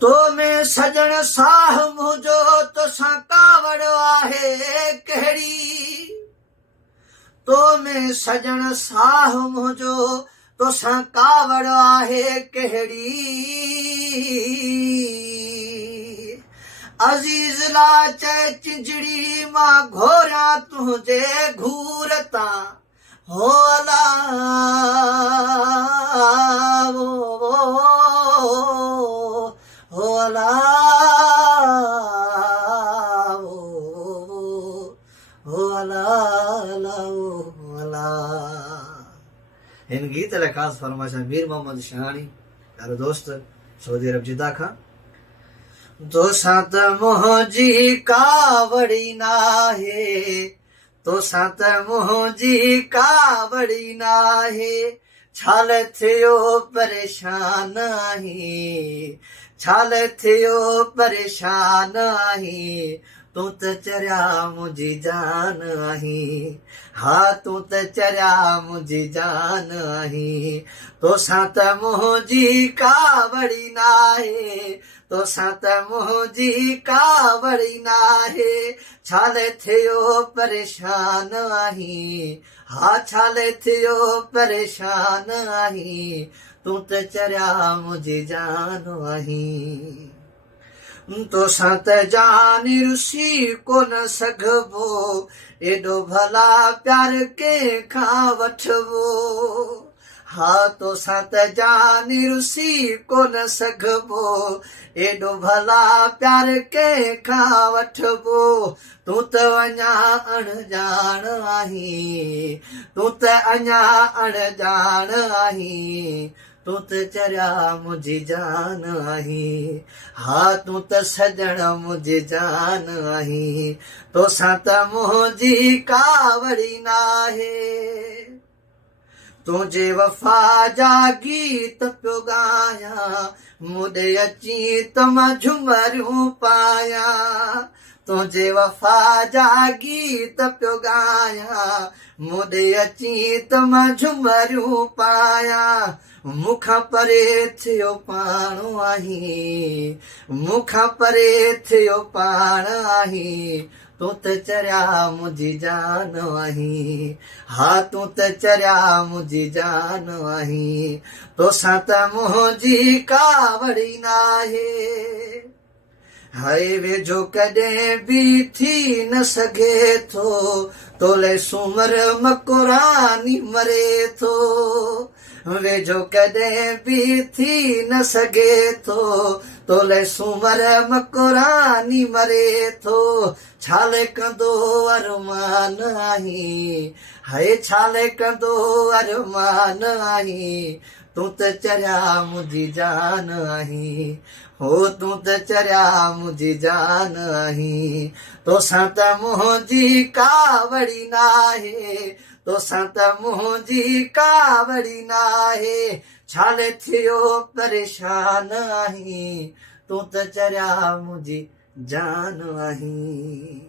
तो में सजण साह मुझो तो कावड़ आहे कहिड़ी। तो में सजण साह मुझो तो कावड़ आहे कहिड़ी। अज़ीज़ ला चए चिंजड़ी मां घोरियां तुंहिंजे घूरता हो अला हो अला हो अला अला। हिन गीत लाइ ख़ासि फरमाइश मीर मोहम्मद शहाणी प्यारो दोस्त सऊदी अरब जिद्दा खां। तोसां त मुंहिंजी कावड़ी नाहे, तोसां त मुंहिंजी कावड़ी नाहे, छाल थियो परेशान आहीं, छाल थियो परेशान आहीं, तूं त चरिया मुंहिंजी जान आहीं, हा तूं त चरिया मुंहिंजी जान आहीं। तोसां त मुंहिंजी कावड़ी नाहे, तोसां त मुंहिंजी कावड़ी नाहे, छाल थियो परेशान आहीं, हा छाल थियो परेशान आहीं, तूं त चरिया मुंहिंजी जान आहीं। तोसां त जानी रुसी कोन सघबो, एॾो भला प्यार कंहिंखां वठबो, हा तोसां त जानी रुसी कोन सघबो, एॾो भला प्यार कंहिंखां वठबो, तूं त अञा अणजाण आहीं, तूं त अञा अणजाण आहीं, तूं त चरिया मुंहिंजी जान आहीं, हा तूं त सजण मुंहिंजी जान आहीं। तोसां त मुंहिंजी कावड़ी नाहे, तुंहिंजे वफ़ा जा गीत पियो ॻायां, मूंॾे अची त मां झुमरियूं पायां, तुंहिंजे वफ़ा जा गीत पियो ॻायां, मूंॾे अची त मां झुमरियूं पायां, मूंखां परे थियो पाण आहीं, मूंखां परे थियो पाण आहीं, तूं त चरिया मुंहिंजी जान आहीं, हा तूं त चरिया मुंहिंजी जान आहीं। तोसां त मुंहिंजी कावड़ी नाहे, हाय वेझो कॾहिं बि थी न सघे थो, तोले सूमर मकुरानी मरे थो, वेझो कॾहिं बि थी न सघे थो, तोले सूमर मकुरानी मरे थो, छाले कंदो अरमान आहीं, हाय छाले कंदो अरमान आहीं, तूं त चरिया मुंहिंजी जान आहीं, हो तूं त चरिया मुंहिंजी जान आहीं। तोसां त मुंहिंजी कावड़ी नाहे, तोसां त मुंहिंजी कावड़ी नाहे, छाल थियो परेशान आहीं, तूं त चरिया मुंहिंजी जान आहीं।